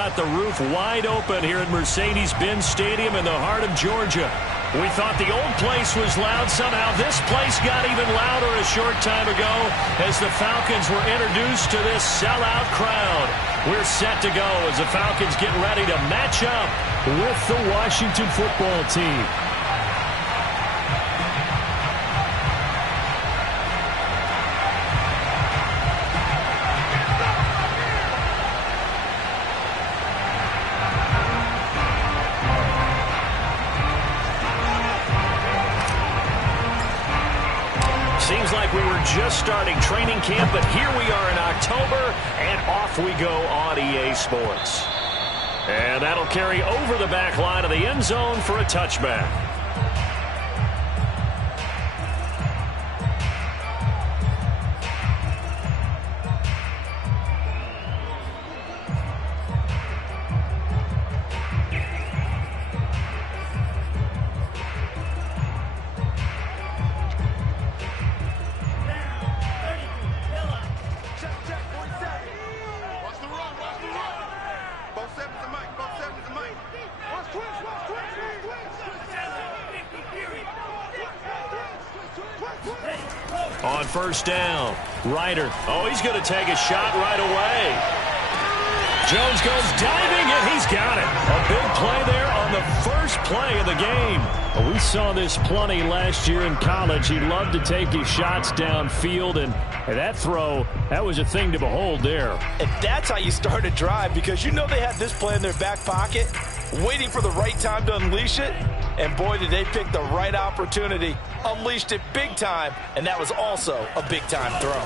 got the roof wide open here at Mercedes-Benz Stadium in the heart of Georgia. We thought the old place was loud. Somehow this place got even louder a short time ago as the Falcons were introduced to this sellout crowd. We're set to go as the Falcons get ready to match up with the Washington football team. Seems like we were just starting training camp, but here we are in October, and off we go on EA Sports. And that'll carry over the back line of the end zone for a touchback. On first down, Ryder. Oh, he's going to take a shot right away. Jones goes diving, and he's got it. A big play there on the first play of the game. Well, we saw this plenty last year in college. He loved to take his shots downfield, and that throw, that was a thing to behold there. And that's how you start a drive, because you know they had this play in their back pocket, waiting for the right time to unleash it. And boy, did they pick the right opportunity. Unleashed it big time, and that was also a big-time throw.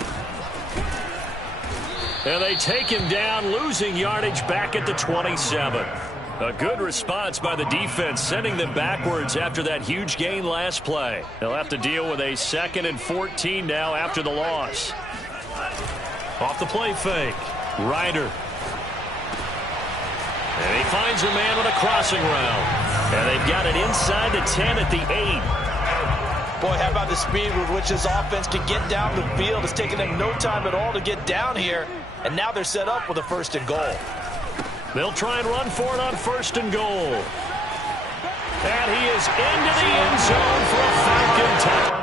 And they take him down, losing yardage back at the 27. A good response by the defense, sending them backwards after that huge gain last play. They'll have to deal with a 2nd and 14 now after the loss. Off the play fake, Ryder. And he finds a man with a crossing route. And they've got it inside the 10 at the 8. Boy, how about the speed with which this offense can get down the field? It's taken them no time at all to get down here. And now they're set up with a 1st and goal. They'll try and run for it on 1st and goal. And he is into the end zone for a Falcon touchdown.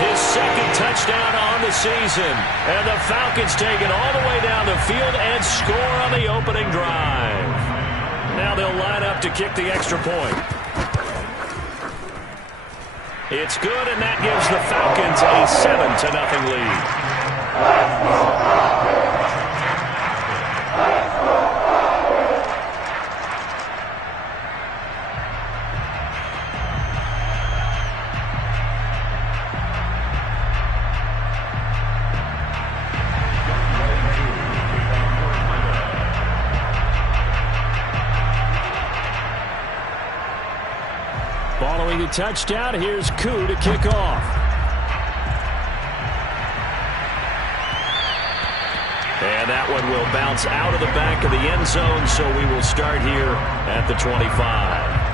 His 2nd touchdown on the season. And the Falcons take it all the way down the field and score on the opening drive. Now they'll line up to kick the extra point. It's good, and that gives the Falcons a 7-0 lead. Following the touchdown, here's Koo to kick off. And that one will bounce out of the back of the end zone, so we will start here at the 25.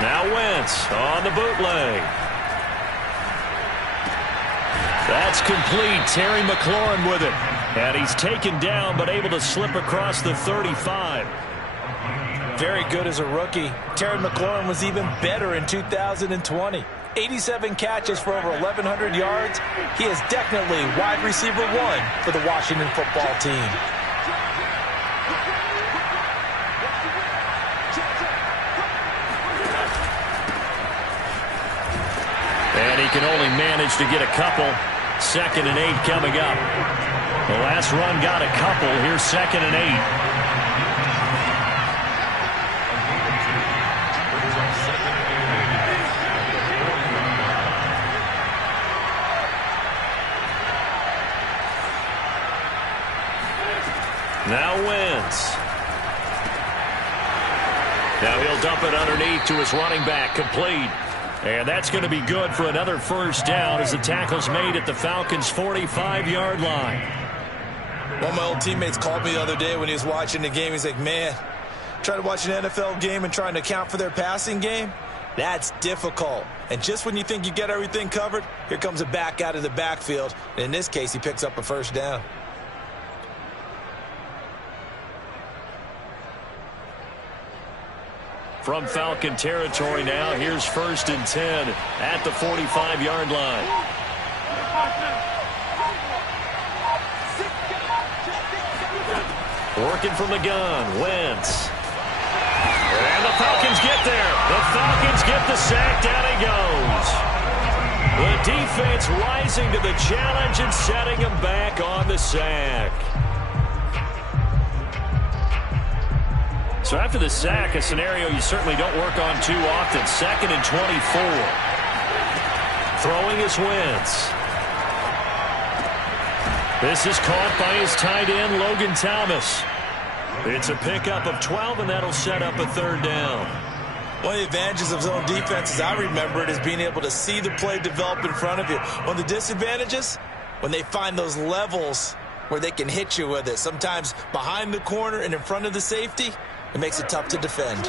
Now Wentz on the bootleg. That's complete. Terry McLaurin with it. And he's taken down but able to slip across the 35. Very good as a rookie. Terry McLaurin was even better in 2020. 87 catches for over 1,100 yards. He is definitely wide receiver 1 for the Washington football team. And he can only manage to get a couple. 2nd and 8 coming up. The last run got a couple. Here's 2nd and 8. Now Wentz. Now he'll dump it underneath to his running back, complete. And that's going to be good for another first down as the tackle's made at the Falcons' 45-yard line. One of my old teammates called me the other day when he was watching the game. He's like, man, trying to watch an NFL game and trying to account for their passing game, that's difficult. And just when you think you get everything covered, here comes a back out of the backfield. And in this case, he picks up a first down. From Falcon territory now, here's 1st and 10 at the 45-yard line. Working from the gun, Wentz. And the Falcons get there. The Falcons get the sack. Down he goes. The defense rising to the challenge and setting him back on the sack. So after the sack, a scenario you certainly don't work on too often. 2nd and 24. Throwing is Wentz. This is caught by his tight end, Logan Thomas. It's a pickup of 12, and that'll set up a 3rd down. One of the advantages of zone defense, as I remember it, is being able to see the play develop in front of you. One of the disadvantages, when they find those levels where they can hit you with it, sometimes behind the corner and in front of the safety, it makes it tough to defend.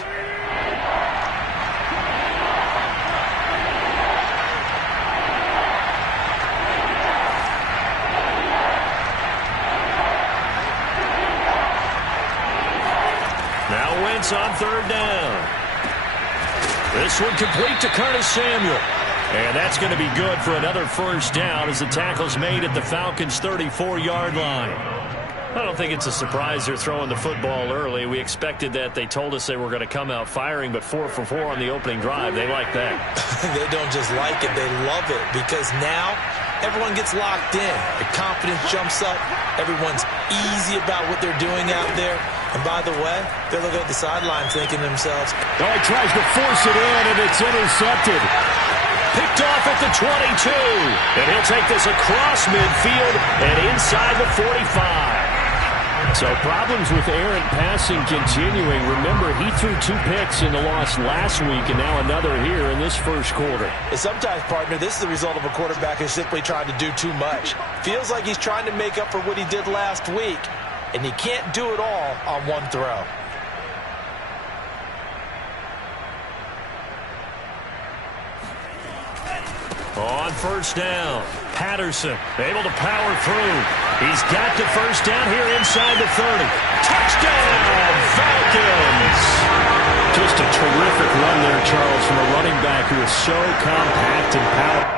Now Wentz on 3rd down. This one complete to Curtis Samuel. And that's going to be good for another first down as the tackle's made at the Falcons' 34-yard line. I don't think it's a surprise they're throwing the football early. We expected that. They told us they were going to come out firing, but 4 for 4 on the opening drive. They like that. They don't just like it, they love it, because now everyone gets locked in. The confidence jumps up. Everyone's easy about what they're doing out there. And by the way, they're looking at the sideline thinking to themselves, oh, he tries to force it in, and it's intercepted. Picked off at the 22. And he'll take this across midfield and inside the 45. So problems with errant passing continuing. Remember, he threw 2 picks in the loss last week, and now another here in this first quarter. And sometimes, partner, this is the result of a quarterback who's simply trying to do too much. Feels like he's trying to make up for what he did last week, and he can't do it all on one throw. On first down, Patterson able to power through. He's got the first down here inside the 30. Touchdown, Falcons! Just a terrific run there, Charles, from a running back who is so compact and powerful.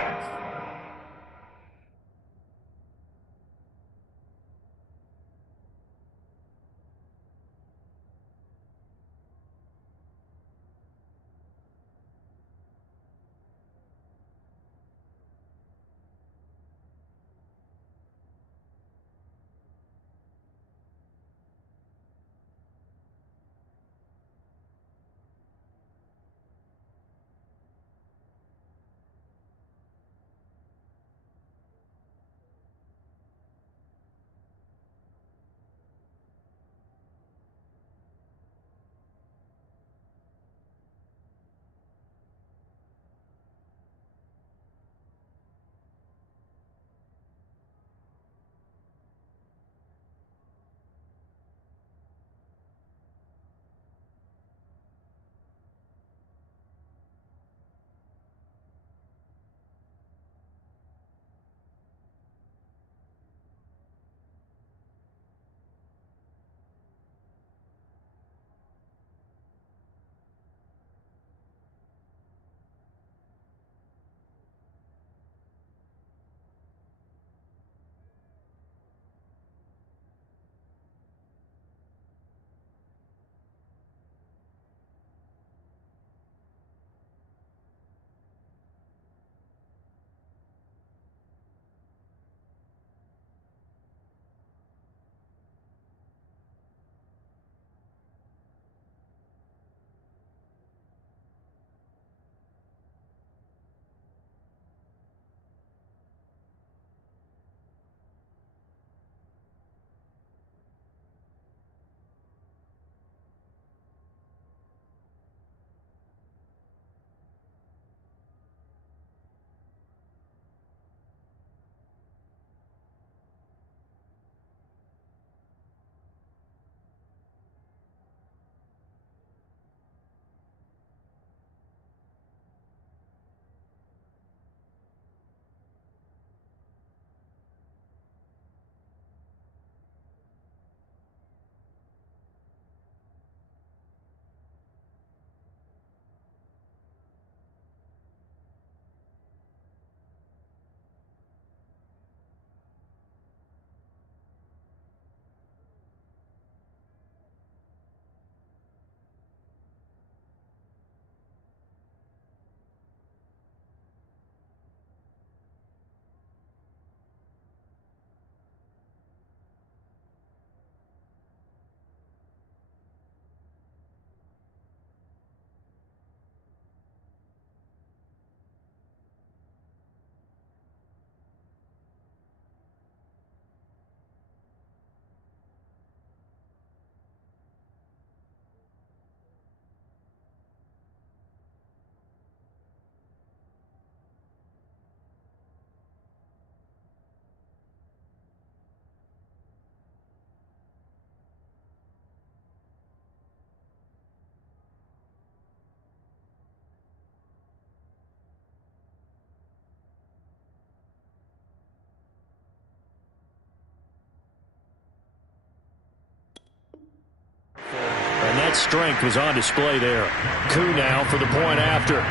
strength was on display there. Koo now for the point after.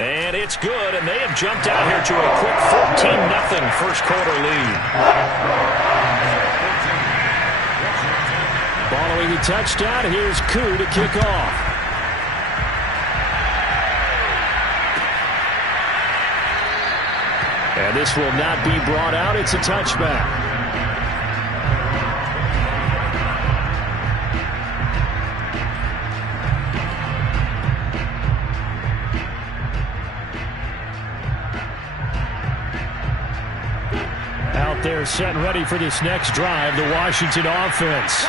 And it's good, and they have jumped out here to a quick 14-0 first quarter lead. Following the touchdown, here's Koo to kick off. And this will not be brought out. It's a touchback. Out there set and ready for this next drive, the Washington offense.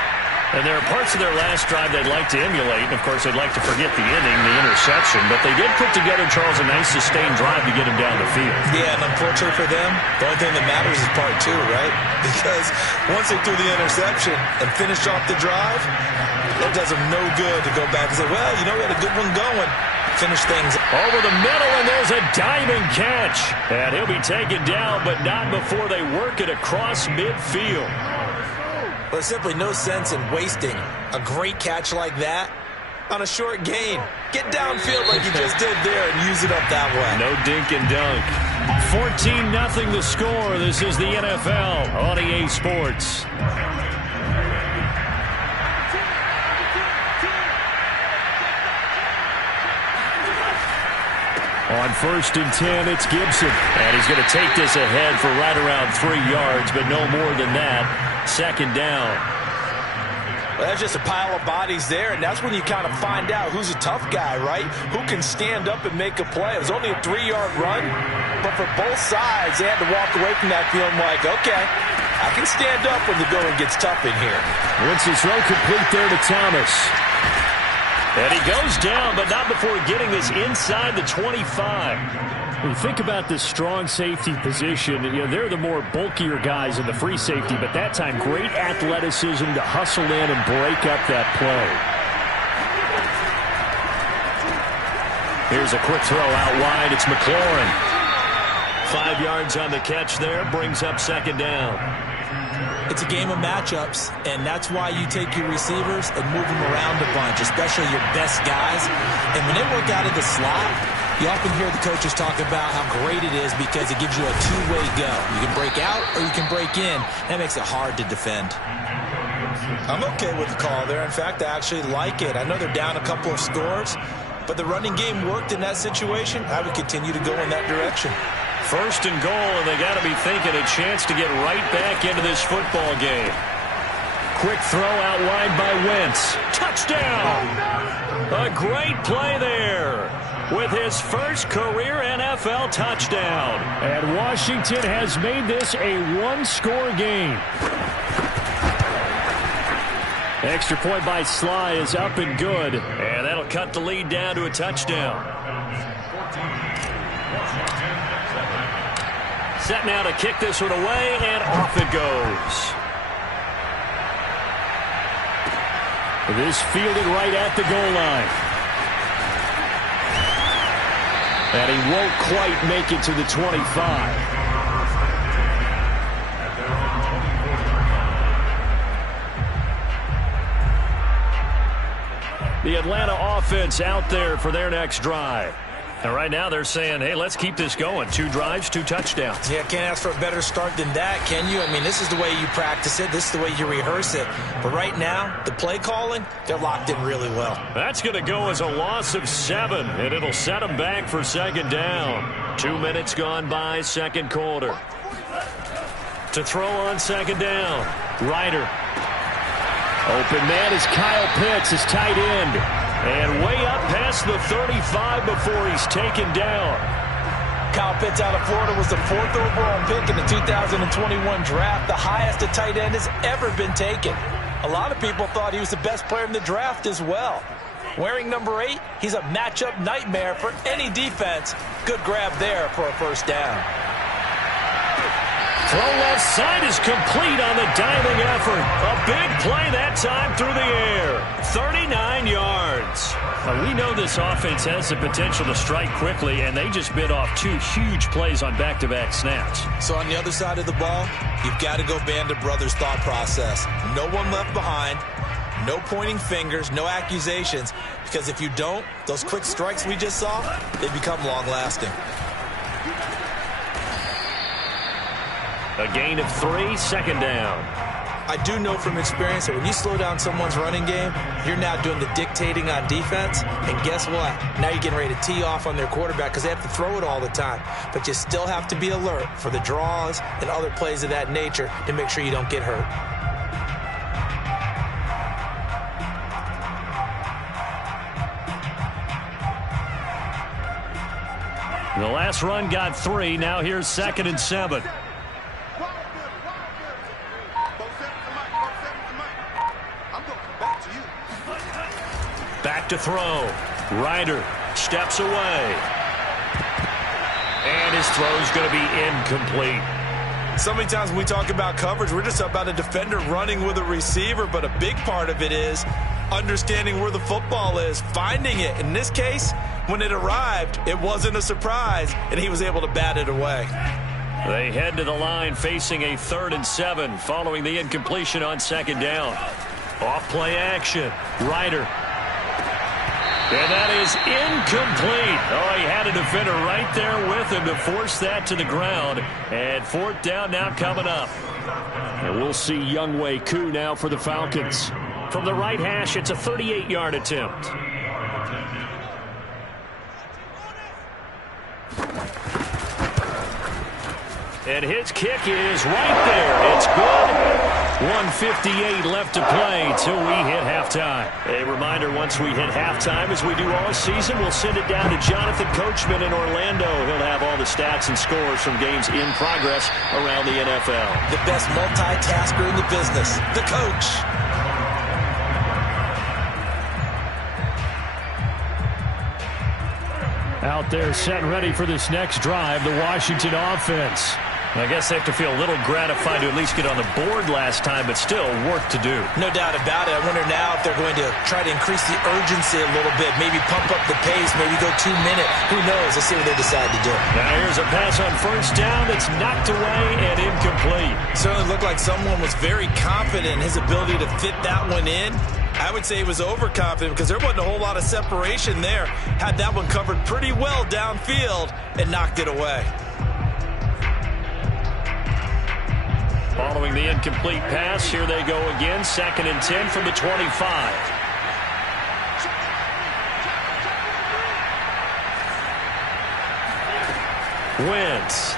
And there are parts of their last drive they'd like to emulate. And, of course, they'd like to forget the inning, the interception. But they did put together, Charles, a nice sustained drive to get him down the field. Yeah, and unfortunately for them, the only thing that matters is part two, right? Because once they threw the interception and finished off the drive, it does them no good to go back and say, well, you know, we had a good one going. Finish things over the middle, and there's a diving catch. And he'll be taken down, but not before they work it across midfield. Well, there's simply no sense in wasting a great catch like that on a short gain. Get downfield like you just did there and use it up that way. No dink and dunk. 14-0 the score. This is the NFL on EA Sports. On 1st and 10, it's Gibson. And he's going to take this ahead for right around 3 yards, but no more than that. 2nd down. Well, that's just a pile of bodies there, and that's when you kind of find out who's a tough guy, right? Who can stand up and make a play. It was only a 3-yard run, but for both sides, they had to walk away from that feeling like, okay, I can stand up when the going gets tough in here. Once the throw complete there to Thomas. And he goes down, but not before getting this inside the 25. When you think about this strong safety position, you know, they're the more bulkier guys in the free safety, but that time, great athleticism to hustle in and break up that play. Here's a quick throw out wide. It's McLaurin. 5 yards on the catch there, brings up 2nd down. It's a game of matchups, and that's why you take your receivers and move them around a bunch, especially your best guys. And when they work out of the slot, you often hear the coaches talk about how great it is because it gives you a two-way go. You can break out or you can break in. That makes it hard to defend. I'm okay with the call there. In fact, I actually like it. I know they're down a couple of scores, but the running game worked in that situation. I would continue to go in that direction. 1st and goal, and they got to be thinking a chance to get right back into this football game. Quick throw out wide by Wentz. Touchdown! A great play there with his first career NFL touchdown. And Washington has made this a one-score game. Extra point by Sly is up and good, and that'll cut the lead down to a touchdown. Set now to kick this one away, and off it goes. This fielded right at the goal line. And he won't quite make it to the 25. The Atlanta offense out there for their next drive. And right now they're saying, hey, let's keep this going. 2 drives, 2 touchdowns. Yeah, can't ask for a better start than that, can you? I mean, this is the way you practice it. This is the way you rehearse it. But right now, the play calling, they're locked in really well. That's going to go as a loss of 7, and it'll set them back for 2nd down. 2 minutes gone by, 2nd quarter. To throw on 2nd down, Ryder. Open man is Kyle Pitts, his tight end. And way up past the 35 before he's taken down. Kyle Pitts out of Florida was the 4th overall pick in the 2021 draft, the highest a tight end has ever been taken. A lot of people thought he was the best player in the draft as well. Wearing number 8, he's a matchup nightmare for any defense. Good grab there for a 1st down. Throw left side is complete on the diving effort. A big play that time through the air. 39 yards. Now, we know this offense has the potential to strike quickly, and they just bit off 2 huge plays on back-to-back snaps. So on the other side of the ball, you've got to go Band of Brothers thought process. No one left behind. No pointing fingers, no accusations, because if you don't, those quick strikes we just saw, they become long-lasting. A gain of 3, second down. I do know from experience that when you slow down someone's running game, you're now doing the dictating on defense, and guess what? Now you're getting ready to tee off on their quarterback because they have to throw it all the time. But you still have to be alert for the draws and other plays of that nature to make sure you don't get hurt. The last run got 3. Now here's 2nd and 7. Back to throw. Ryder steps away. And his throw's going to be incomplete. So many times when we talk about coverage, we're just about a defender running with a receiver, but a big part of it is understanding where the football is, finding it. In this case, when it arrived, it wasn't a surprise, and he was able to bat it away. They head to the line facing a 3rd and 7 following the incompletion on 2nd down. Off play action. Ryder. And that is incomplete. Oh, he had a defender right there with him to force that to the ground. And 4th down now coming up. And we'll see Younghoe Koo now for the Falcons. From the right hash, it's a 38-yard attempt. And his kick is right there. It's good. 1:58 left to play till we hit halftime. A reminder, once we hit halftime, as we do all season, we'll send it down to Jonathan Coachman in Orlando. He'll have all the stats and scores from games in progress around the NFL. The best multitasker in the business, the coach. Out there set and ready for this next drive, the Washington offense. I guess they have to feel a little gratified to at least get on the board last time, but still work to do. No doubt about it. I wonder now if they're going to try to increase the urgency a little bit, maybe pump up the pace, maybe go 2 minute. Who knows? Let's see what they decide to do. Now here's a pass on 1st down that's knocked away and incomplete. Certainly looked like someone was very confident in his ability to fit that one in. I would say he was overconfident because there wasn't a whole lot of separation there. Had that one covered pretty well downfield and knocked it away. Following the incomplete pass, here they go again. 2nd and 10 from the 25. Wentz.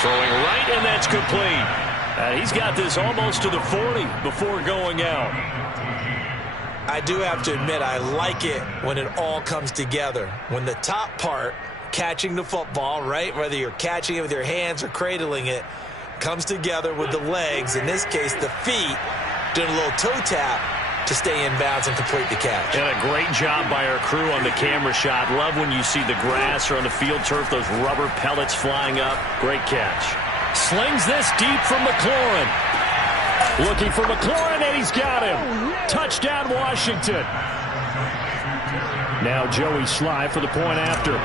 Throwing right, and that's complete. He's got this almost to the 40 before going out. I do have to admit, I like it when it all comes together. When the top part, catching the football, right, whether you're catching it with your hands or cradling it, comes together with the legs, in this case the feet, doing a little toe tap to stay in bounds and complete the catch. And a great job by our crew on the camera shot. Love when you see the grass or on the field turf, those rubber pellets flying up. Great catch. Slings this deep from McLaurin. Looking for McLaurin, and he's got him. Touchdown, Washington. Now Joey Sly for the point after.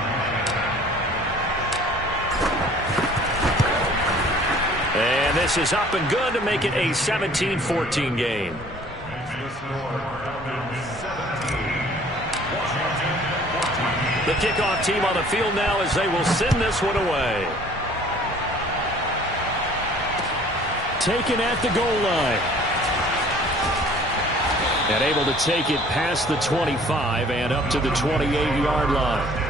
And this is up and good to make it a 17-14 game. The kickoff team on the field now as they will send this one away. Taken at the goal line. And able to take it past the 25 and up to the 28-yard line.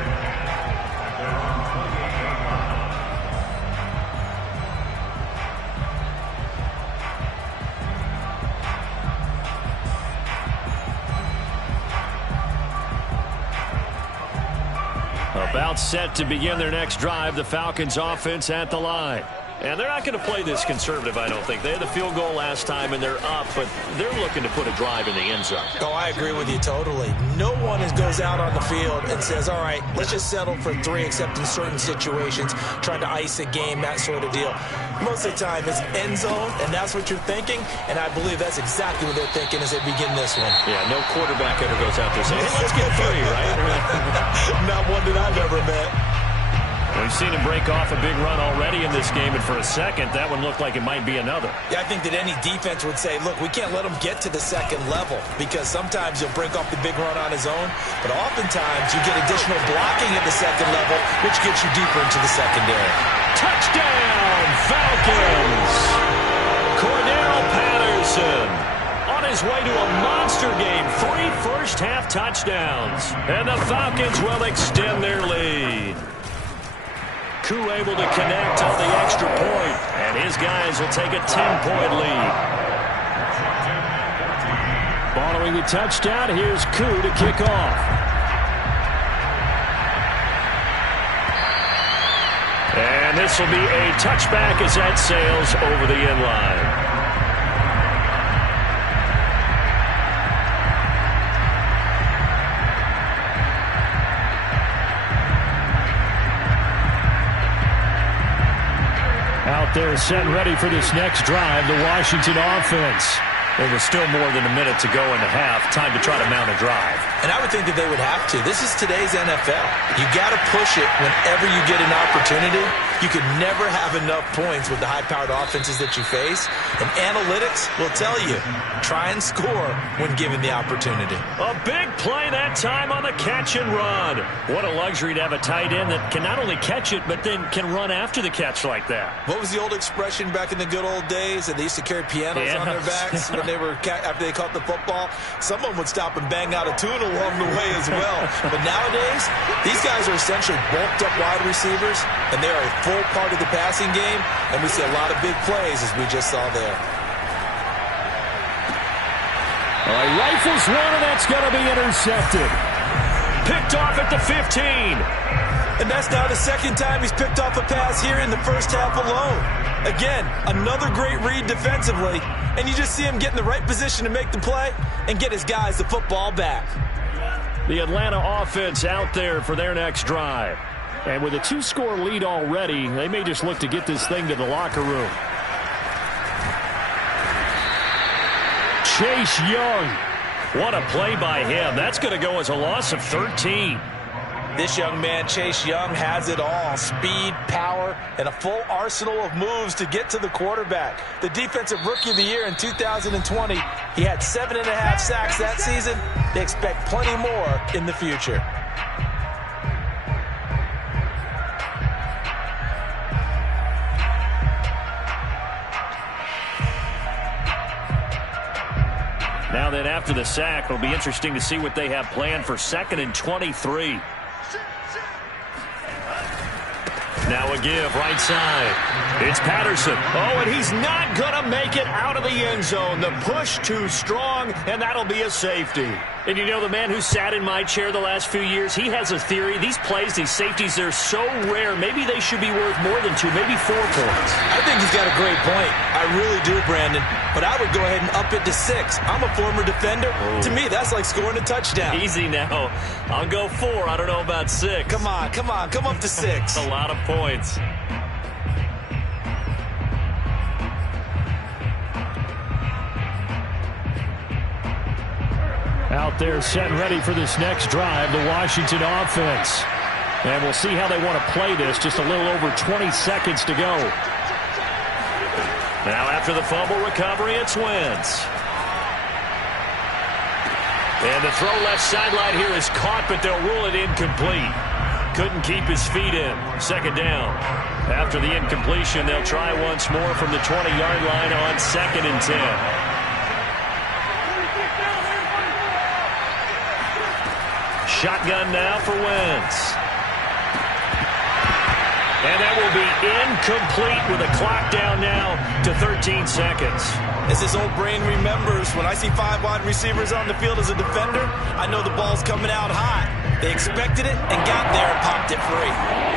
About set to begin their next drive, the Falcons offense at the line. And they're not going to play this conservative, I don't think. They had the field goal last time, and they're up, but they're looking to put a drive in the end zone. Oh, I agree with you totally. No one goes out on the field and says, all right, let's just settle for 3, except in certain situations, trying to ice a game, that sort of deal. Most of the time, it's end zone, and that's what you're thinking, and I believe that's exactly what they're thinking as they begin this one. Yeah, no quarterback ever goes out there saying, hey, let's get 3, right? Not one that I've ever met. We've seen him break off a big run already in this game, and for a second, that one looked like it might be another. Yeah, I think that any defense would say, look, we can't let him get to the second level, because sometimes he'll break off the big run on his own, but oftentimes you get additional blocking at the second level, which gets you deeper into the secondary. Touchdown, Falcons! Cordero Patterson on his way to a monster game. 3 first-half touchdowns, and the Falcons will extend their lead. Koo able to connect on the extra point, and his guys will take a 10-point lead. Following the touchdown, here's Koo to kick off. And this will be a touchback as that sails over the end line. Out there set and ready for this next drive, the Washington offense. There was still more than a minute to go in the half. Time to try to mount a drive. And I would think that they would have to. This is today's NFL. You got to push it whenever you get an opportunity. You could never have enough points with the high-powered offenses that you face. And analytics will tell you, try and score when given the opportunity. A big play that time on the catch and run. What a luxury to have a tight end that can not only catch it, but then can run after the catch like that. What was the old expression back in the good old days that they used to carry pianos on their backs when they were after they caught the football? Someone would stop and bang out a tune along the way as well. But nowadays, these guys are essentially bulked up wide receivers, and they're a full part of the passing game, and we see a lot of big plays as we just saw there. All right, rifles one, and that's going to be intercepted. Picked off at the 15. And that's now the second time he's picked off a pass here in the first half alone. Again, another great read defensively, and you just see him get in the right position to make the play and get his guys the football back. The Atlanta offense out there for their next drive. And with a 2-score lead already, they may just look to get this thing to the locker room. Chase Young. What a play by him. That's going to go as a loss of 13. This young man, Chase Young, has it all. Speed, power, and a full arsenal of moves to get to the quarterback. The Defensive Rookie of the Year in 2020. He had 7.5 sacks that season. They expect plenty more in the future. Now then, after the sack, it'll be interesting to see what they have planned for 2nd and 23. Now a give, right side. It's Patterson. Oh, and he's not going to make it out of the end zone. The push too strong, and that'll be a safety. And you know, the man who sat in my chair the last few years, he has a theory. These plays, these safeties, they're so rare. Maybe they should be worth more than 2, maybe 4 points. I think he's got a great point. I really do, Brandon. But I would go ahead and up it to 6. I'm a former defender. To me, that's like scoring a touchdown. Easy now. I'll go 4. I don't know about 6. Come on. Come up to 6. A lot of points. Out there set and ready for this next drive, the Washington offense. And we'll see how they want to play this. Just a little over 20 seconds to go. Now after the fumble recovery, it's Wentz. And the throw left sideline here is caught, but they'll rule it incomplete. Couldn't keep his feet in. 2nd down. After the incompletion, they'll try once more from the 20-yard line on 2nd and 10. Shotgun now for Wentz. And that will be incomplete with a clock down now to 13 seconds. As his old brain remembers, when I see 5 wide receivers on the field as a defender, I know the ball's coming out hot. They expected it and got there and popped it free.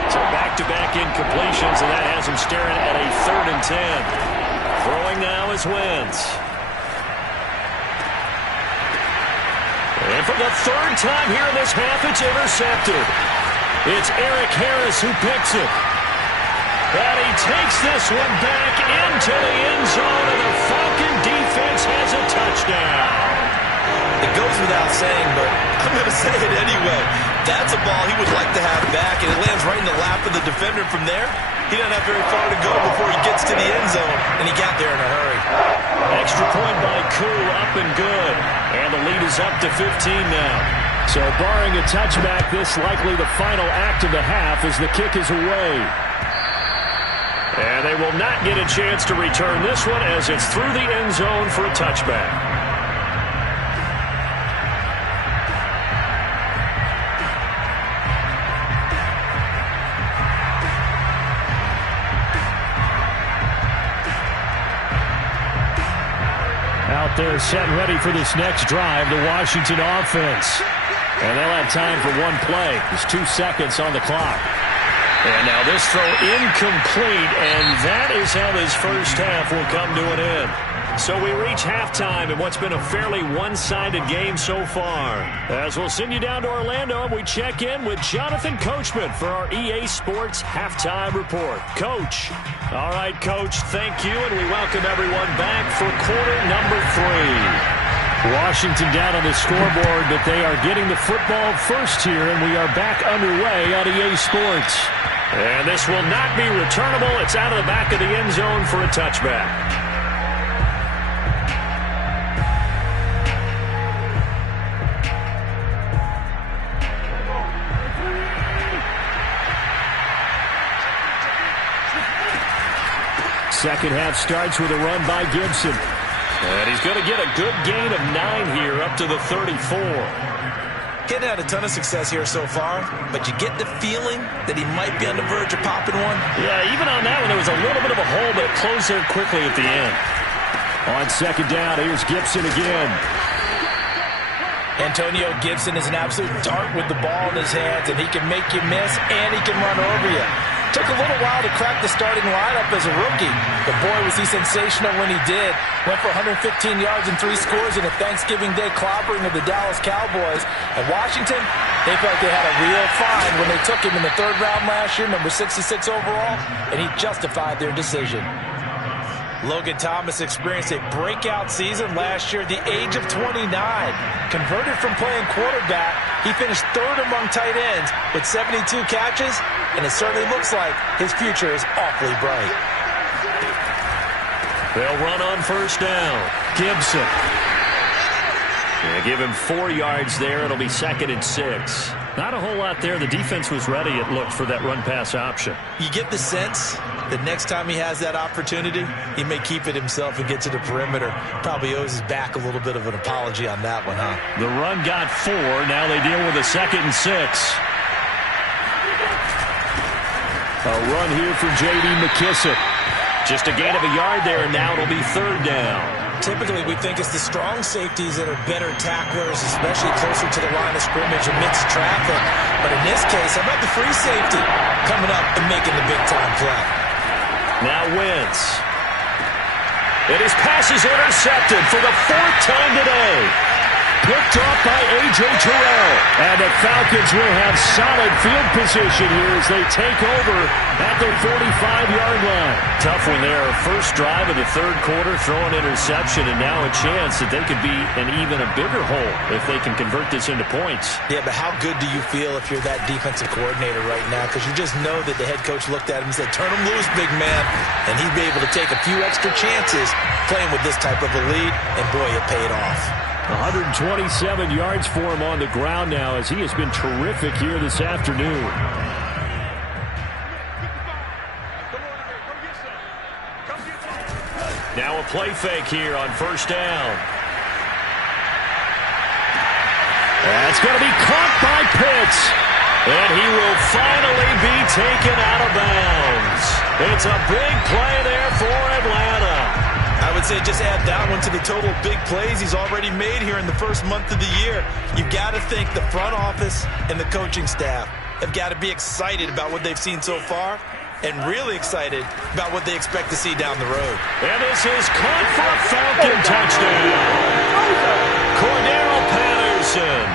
So back-to-back incompletions, and that has him staring at a 3rd and 10. Throwing now is Wentz. And for the 3rd time here in this half, it's intercepted. It's Eric Harris who picks it. And he takes this one back into the end zone, and the Falcon defense has a touchdown. It goes without saying, but I'm going to say it anyway. That's a ball he would like to have back, and it lands right in the lap of the defender. From there, he doesn't have very far to go before he gets to the end zone, and he got there in a hurry. Extra point by Koo, up and good. And the lead is up to 15 now. So barring a touchback, this likely the final act of the half as the kick is away. And they will not get a chance to return this one as it's through the end zone for a touchback. Out there set and ready for this next drive, the Washington offense. And they'll have time for one play. There's 2 seconds on the clock. And now this throw incomplete, and that is how this first half will come to an end. So we reach halftime in what's been a fairly one-sided game so far. As we'll send you down to Orlando, and we check in with Jonathan Coachman for our EA Sports Halftime Report. Coach. All right, Coach, thank you, and we welcome everyone back for quarter number 3. Washington down on the scoreboard, but they are getting the football first here, and we are back underway on EA Sports. And this will not be returnable. It's out of the back of the end zone for a touchback. Second half starts with a run by Gibson. And he's going to get a good gain of 9 here up to the 34. Getting had a ton of success here so far, but you get the feeling that he might be on the verge of popping one. Yeah, even on that one, there was a little bit of a hole, but it closed there quickly at the end. On second down, here's Gibson again. Antonio Gibson is an absolute dart with the ball in his hands, and he can make you miss, and he can run over you. Took a little while to crack the starting lineup as a rookie, but boy, was he sensational when he did. Went for 115 yards and 3 scores in a Thanksgiving Day clobbering of the Dallas Cowboys. And Washington, they felt like they had a real find when they took him in the 3rd round last year, number 66 overall, and he justified their decision. Logan Thomas experienced a breakout season last year at the age of 29. Converted from playing quarterback, he finished 3rd among tight ends with 72 catches, and it certainly looks like his future is awfully bright. They'll run on first down. Gibson. Yeah, give him 4 yards there. It'll be 2nd and 6. Not a whole lot there. The defense was ready, it looked, for that run-pass option. You get the sense that next time he has that opportunity, he may keep it himself and get to the perimeter. Probably owes his back a little bit of an apology on that one, huh? The run got 4. Now they deal with a 2nd and 6. A run here for J.D. McKissick. Just a gain of a yard there, and now it'll be 3rd down. Typically, we think it's the strong safeties that are better tacklers, especially closer to the line of scrimmage amidst traffic. But in this case, how about the free safety coming up and making the big-time play? Now Wentz. And his pass is intercepted for the 4th time today. Picked off by A.J. Terrell. And the Falcons will have solid field position here as they take over at their 45-yard line. Tough one there. First drive of the 3rd quarter, throw an interception, and now a chance that they could be in even a bigger hole if they can convert this into points. Yeah, but how good do you feel if you're that defensive coordinator right now? Because you just know that the head coach looked at him and said, turn him loose, big man. And he'd be able to take a few extra chances playing with this type of a lead, and boy, it paid off. 127 yards for him on the ground now as he has been terrific here this afternoon. Now a play fake here on first down. That's going to be caught by Pitts. And he will finally be taken out of bounds. It's a big play there for Atlanta. I would say just add that one to the total big plays he's already made here in the first month of the year. You've got to think the front office and the coaching staff have got to be excited about what they've seen so far. and really excited about what they expect to see down the road. And this is caught for a Falcon touchdown. Cordero Patterson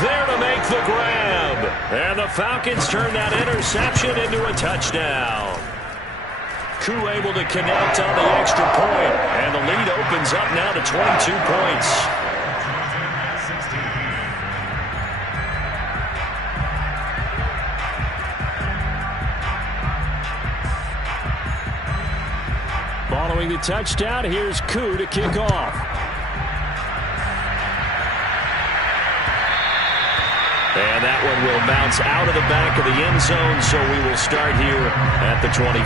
there to make the grab. And the Falcons turn that interception into a touchdown. Koo able to connect on the extra point, and the lead opens up now to 22 points. Following the touchdown, here's Koo to kick off. And that one will bounce out of the back of the end zone, so we will start here at the 25.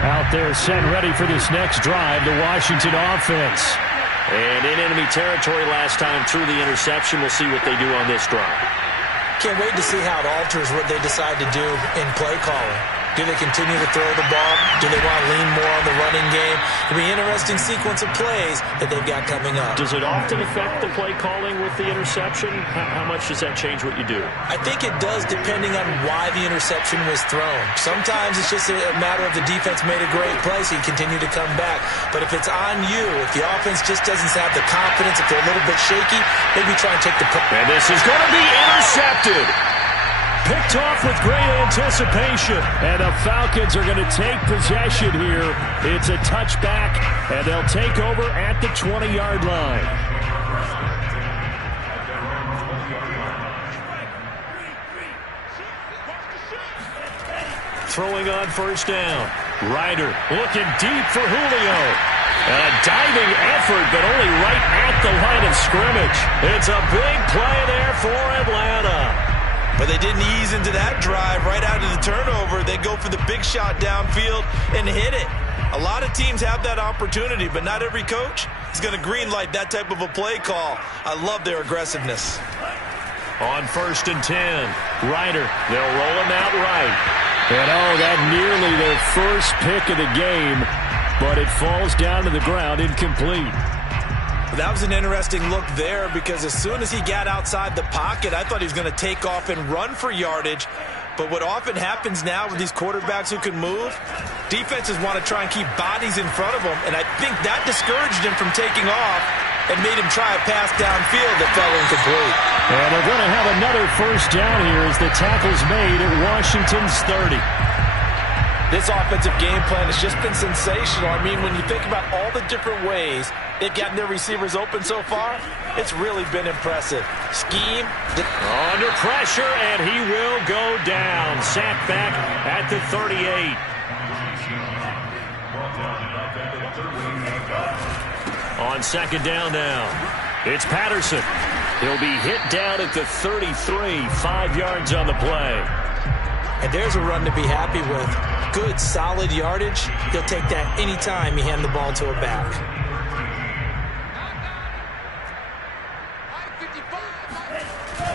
Out there set ready for this next drive, the Washington offense. And in enemy territory last time through the interception. We'll see what they do on this drive. Can't wait to see how it alters what they decide to do in play calling. Do they continue to throw the ball? Do they want to lean more on the running game? It'll be an interesting sequence of plays that they've got coming up. Does it often affect the play calling with the interception? How much does that change what you do? I think it does, depending on why the interception was thrown. Sometimes it's just a matter of the defense made a great play, so you continue to come back. But if it's on you, if the offense just doesn't have the confidence, if they're a little bit shaky, maybe try and take the play. And this is going to be intercepted. Picked off with great anticipation, and the Falcons are going to take possession here. It's a touchback, and they'll take over at the 20-yard line. Throwing on first down. Ryder looking deep for Julio. And a diving effort, but only right at the line of scrimmage. It's a big play there for Atlanta. But they didn't ease into that drive right out of the turnover. They go for the big shot downfield and hit it. A lot of teams have that opportunity, but not every coach is going to green light that type of a play call. I love their aggressiveness. On 1st and 10, Ryder, they'll roll him out right. And oh, that nearly their first pick of the game, but it falls down to the ground incomplete. That was an interesting look there, because as soon as he got outside the pocket, I thought he was going to take off and run for yardage. But what often happens now with these quarterbacks who can move, defenses want to try and keep bodies in front of them, and I think that discouraged him from taking off and made him try a pass downfield that fell incomplete. And they're going to have another first down here as the tackle's made at Washington's 30. This offensive game plan has just been sensational. I mean, when you think about all the different ways they've gotten their receivers open so far, it's really been impressive. Scheme. Under pressure, and he will go down. Sacked back at the 38. On 2nd down now, it's Patterson. He'll be hit down at the 33, 5 yards on the play. And there's a run to be happy with. Good, solid yardage. He'll take that anytime you hand the ball to a back.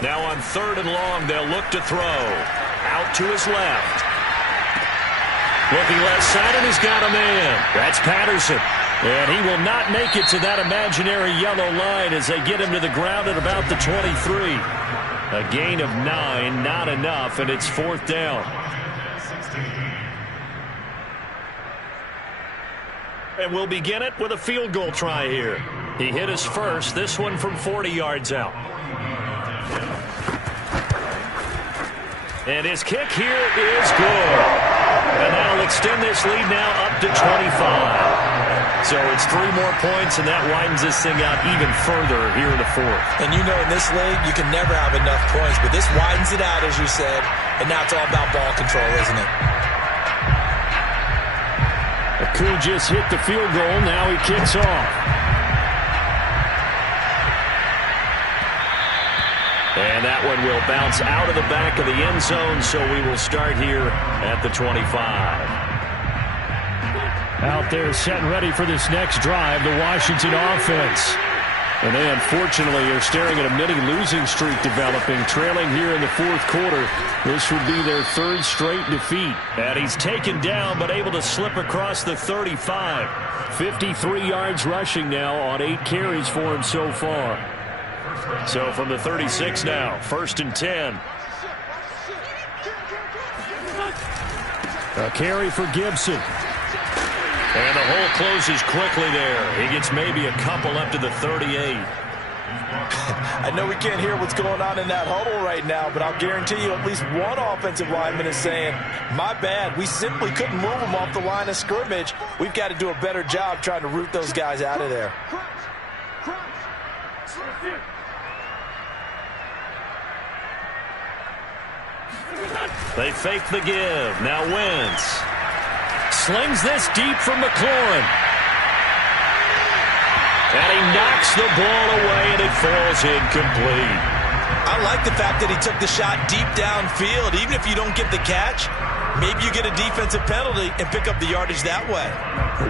Now on 3rd and long, they'll look to throw. Out to his left. Looking left side, and he's got a man. That's Patterson. And he will not make it to that imaginary yellow line as they get him to the ground at about the 23. A gain of 9, not enough, and it's 4th down. And we'll begin it with a field goal try here. He hit his first, this one from 40 yards out. And his kick here is good. And that'll extend this lead now up to 25. So it's 3 more points, and that widens this thing out even further here in the 4th. And you know, in this league, you can never have enough points, but this widens it out, as you said, and now it's all about ball control, isn't it? Koo just hit the field goal. Now he kicks off. And that one will bounce out of the back of the end zone, so we will start here at the 25. Out there set and ready for this next drive, the Washington offense. And they unfortunately are staring at a mini losing streak developing, trailing here in the 4th quarter. This would be their 3rd straight defeat. And he's taken down but able to slip across the 35. 53 yards rushing now on 8 carries for him so far. So from the 36 now, 1st and 10. A carry for Gibson. And the hole closes quickly there. He gets maybe a couple up to the 38. I know we can't hear what's going on in that huddle right now, but I'll guarantee you at least one offensive lineman is saying, my bad, we simply couldn't move them off the line of scrimmage. We've got to do a better job trying to root those guys out of there. They fake the give. Now Wentz slings this deep from McLaurin. And he knocks the ball away, and it falls incomplete. I like the fact that he took the shot deep downfield. Even if you don't get the catch, maybe you get a defensive penalty and pick up the yardage that way.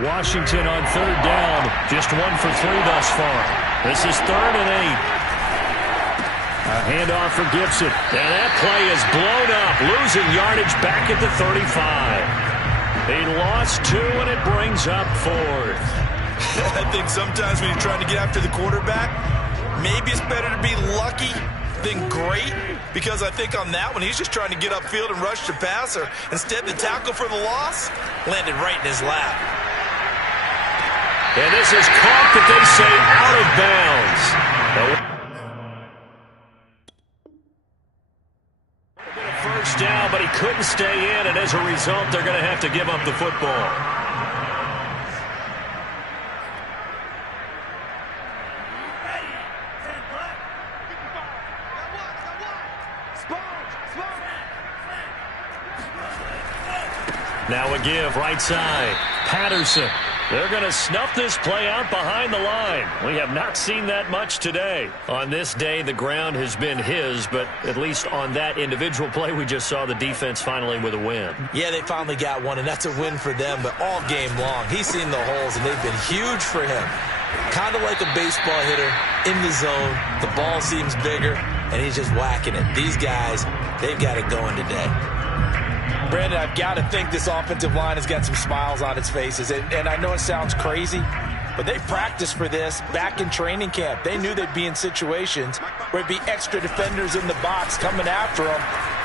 Washington on 3rd down. Just 1 for 3 thus far. This is 3rd and 8. A handoff for Gibson. And that play is blown up, losing yardage back at the 35. He lost 2, and it brings up 4th. I think sometimes when you're trying to get after the quarterback, maybe it's better to be lucky than great, because I think on that one, he's just trying to get upfield and rush the passer. Instead, the tackle for the loss landed right in his lap. And this is caught, that they say, out of bounds. First down, but he couldn't stay in, and as a result, they're going to have to give up the football. Now a give, right side. Patterson. They're going to snuff this play out behind the line. We have not seen that much today. On this day, the ground has been his, but at least on that individual play, we just saw the defense finally with a win. Yeah, they finally got one, and that's a win for them, but all game long, he's seen the holes, and they've been huge for him. Kind of like a baseball hitter in the zone. The ball seems bigger, and he's just whacking it. These guys, they've got it going today. Brandon, I've got to think this offensive line has got some smiles on its faces. And I know it sounds crazy, but they practiced for this back in training camp. They knew they'd be in situations where it'd be extra defenders in the box coming after them,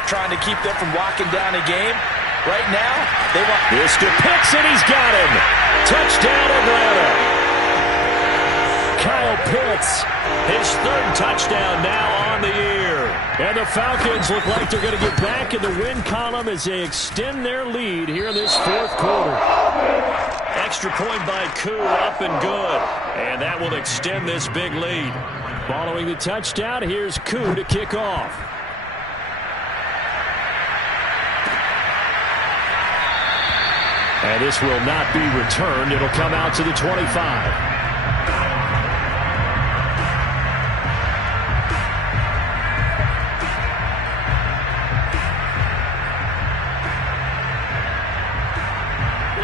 trying to keep them from locking down a game. Right now, they want... This to Pitts, and he's got him. Touchdown, Atlanta. Kyle Pitts, his 3rd touchdown now on the year. And the Falcons look like they're going to get back in the win column as they extend their lead here in this 4th quarter. Extra point by Koo, up and good. And that will extend this big lead. Following the touchdown, here's Koo to kick off. And this will not be returned. It'll come out to the 25.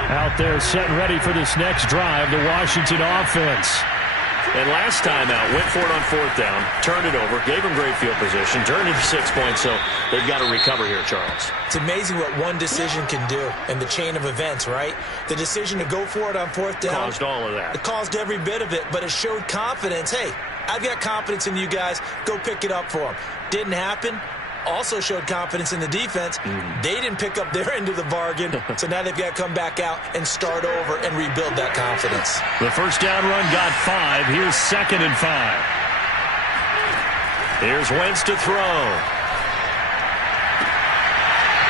Out there set and ready for this next drive, the Washington offense. And last time out, went for it on 4th down, turned it over, gave them great field position, turned it for 6 points, so they've got to recover here, Charles. It's amazing what one decision can do in the chain of events, right? The decision to go for it on 4th down. Caused all of that. It caused every bit of it, but it showed confidence. Hey, I've got confidence in you guys. Go pick it up for them. Didn't happen. Also showed confidence in the defense. They didn't pick up their end of the bargain, so now they've got to come back out and start over and rebuild that confidence. The first down run got 5. Here's 2nd and 5. Here's Wentz to throw.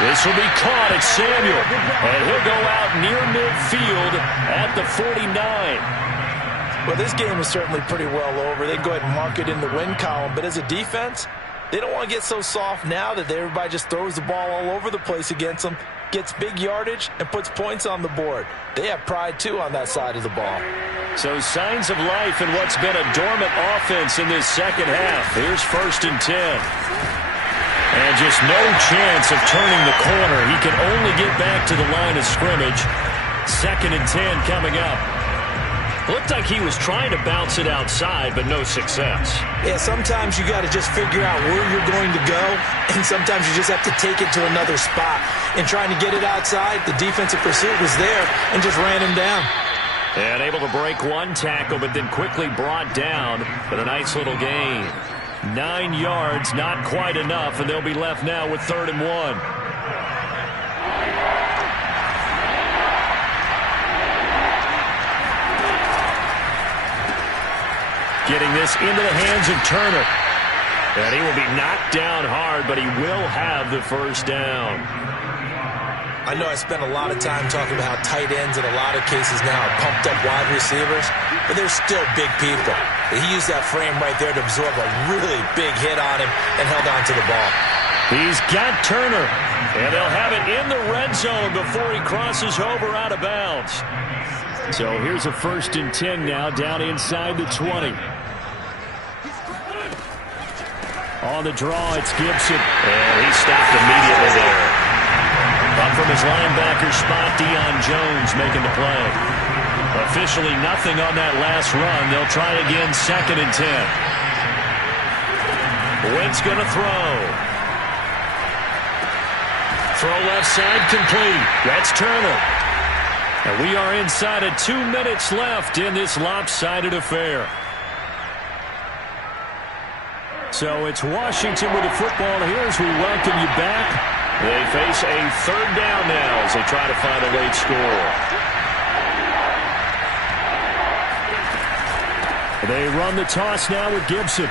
This will be caught at Samuel, and he'll go out near midfield at the 49. Well, this game is certainly pretty well over. They go ahead and mark it in the win column, but as a defense, they don't want to get so soft now that everybody just throws the ball all over the place against them, gets big yardage, and puts points on the board. They have pride, too, on that side of the ball. So signs of life in what's been a dormant offense in this second half. Here's 1st and 10. And just no chance of turning the corner. He can only get back to the line of scrimmage. 2nd and 10 coming up. Looked like he was trying to bounce it outside, but no success. Yeah, sometimes you got to just figure out where you're going to go, and sometimes you just have to take it to another spot. And trying to get it outside, the defensive pursuit was there and just ran him down. And able to break one tackle, but then quickly brought down for a nice little gain. 9 yards, not quite enough, and they'll be left now with 3rd and 1. Getting this into the hands of Turner. And he will be knocked down hard, but he will have the first down. I know I spent a lot of time talking about how tight ends in a lot of cases now are pumped up wide receivers, but they're still big people. He used that frame right there to absorb a really big hit on him and held on to the ball. He's got Turner, and they'll have it in the red zone before he crosses over out of bounds. So here's a 1st and 10 now, down inside the 20. On the draw, it's Gibson. And he stopped immediately there. Up from his linebacker spot, Deion Jones making the play. Officially nothing on that last run. They'll try again, 2nd and 10. Wentz going to throw. Throw left side complete. That's Turner. And we are inside of 2 minutes left in this lopsided affair. So it's Washington with the football here as we welcome you back. They face a 3rd down now as they try to find a late score. They run the toss now with Gibson.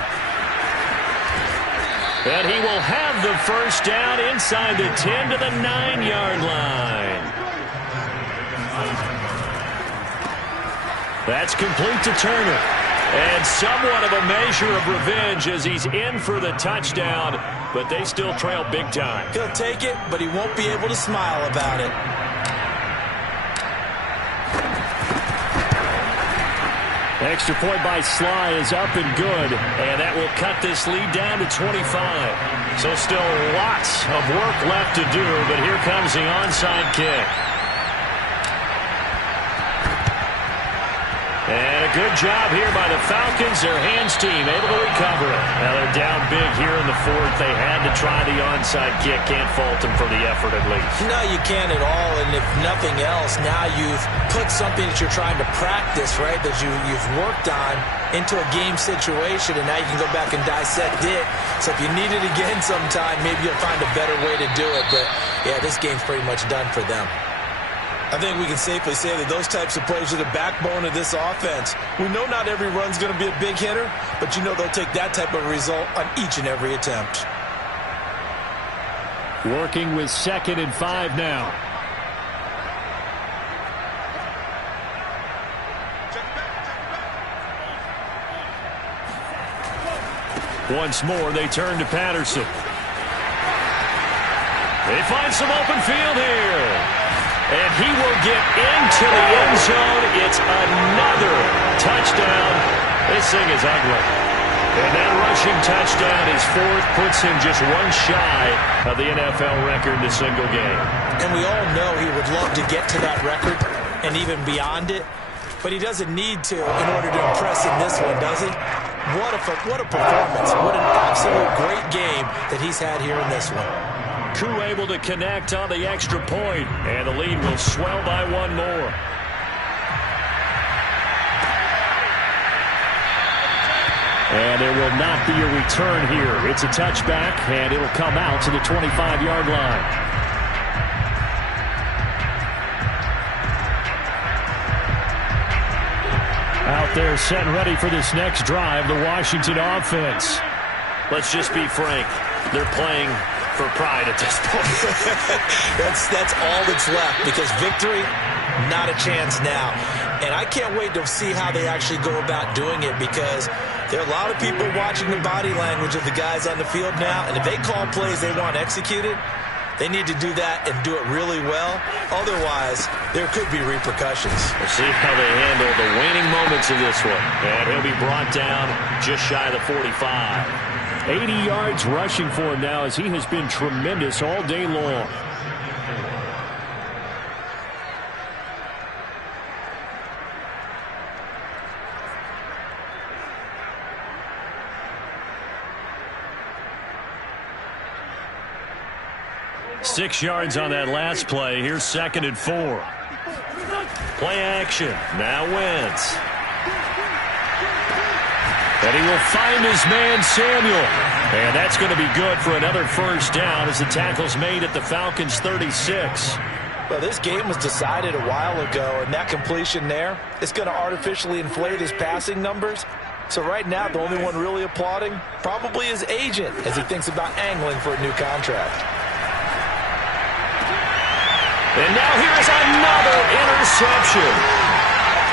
And he will have the first down inside the 10 to the 9-yard line. That's complete to Turner. And somewhat of a measure of revenge as he's in for the touchdown, but they still trail big time. He'll take it, but he won't be able to smile about it. Extra point by Sly is up and good, and that will cut this lead down to 25. So still lots of work left to do, but here comes the onside kick. And a good job here by the Falcons. Their hands team able to recover it. Now they're down big here in the 4th. They had to try the onside kick. Can't fault them for the effort at least. No, you can't at all. And if nothing else, now you've put something that you're trying to practice, right, that you've worked on into a game situation, and now you can go back and dissect it. So if you need it again sometime, maybe you'll find a better way to do it. But, yeah, this game's pretty much done for them. I think we can safely say that those types of plays are the backbone of this offense. We know not every run's going to be a big hitter, but you know they'll take that type of result on each and every attempt. Working with 2nd and 5 now. Once more, they turn to Patterson. They find some open field here. And he will get into the end zone. It's another touchdown. This thing is ugly. And that rushing touchdown is 4th, puts him just one shy of the NFL record in a single game. And we all know he would love to get to that record and even beyond it. But he doesn't need to in order to impress in this one, does he? What a performance. What an absolute great game that he's had here in this one. Koo able to connect on the extra point, and the lead will swell by one more. And there will not be a return here. It's a touchback, and it'll come out to the 25-yard line. Out there set and ready for this next drive, the Washington offense. Let's just be frank. They're playing for pride at this point. that's all that's left, because victory, not a chance now. And I can't wait to see how they actually go about doing it, because there are a lot of people watching the body language of the guys on the field now, and if they call plays they want executed, they need to do that and do it really well. Otherwise, there could be repercussions. We'll see how they handle the waning moments of this one. And he'll be brought down just shy of the 45. 80 yards rushing for him now, as he has been tremendous all day long. .6 yards on that last play. Here's 2nd and 4. Play action. Now Wentz. And he will find his man Samuel. And that's going to be good for another first down as the tackle's made at the Falcons' 36. Well, this game was decided a while ago, and that completion there is going to artificially inflate his passing numbers. So right now, the only one really applauding probably his agent as he thinks about angling for a new contract. And now here's another interception.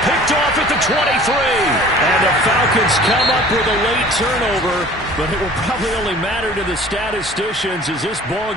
Picked off at the 23. And the Falcons come up with a late turnover, but it will probably only matter to the statisticians as this ball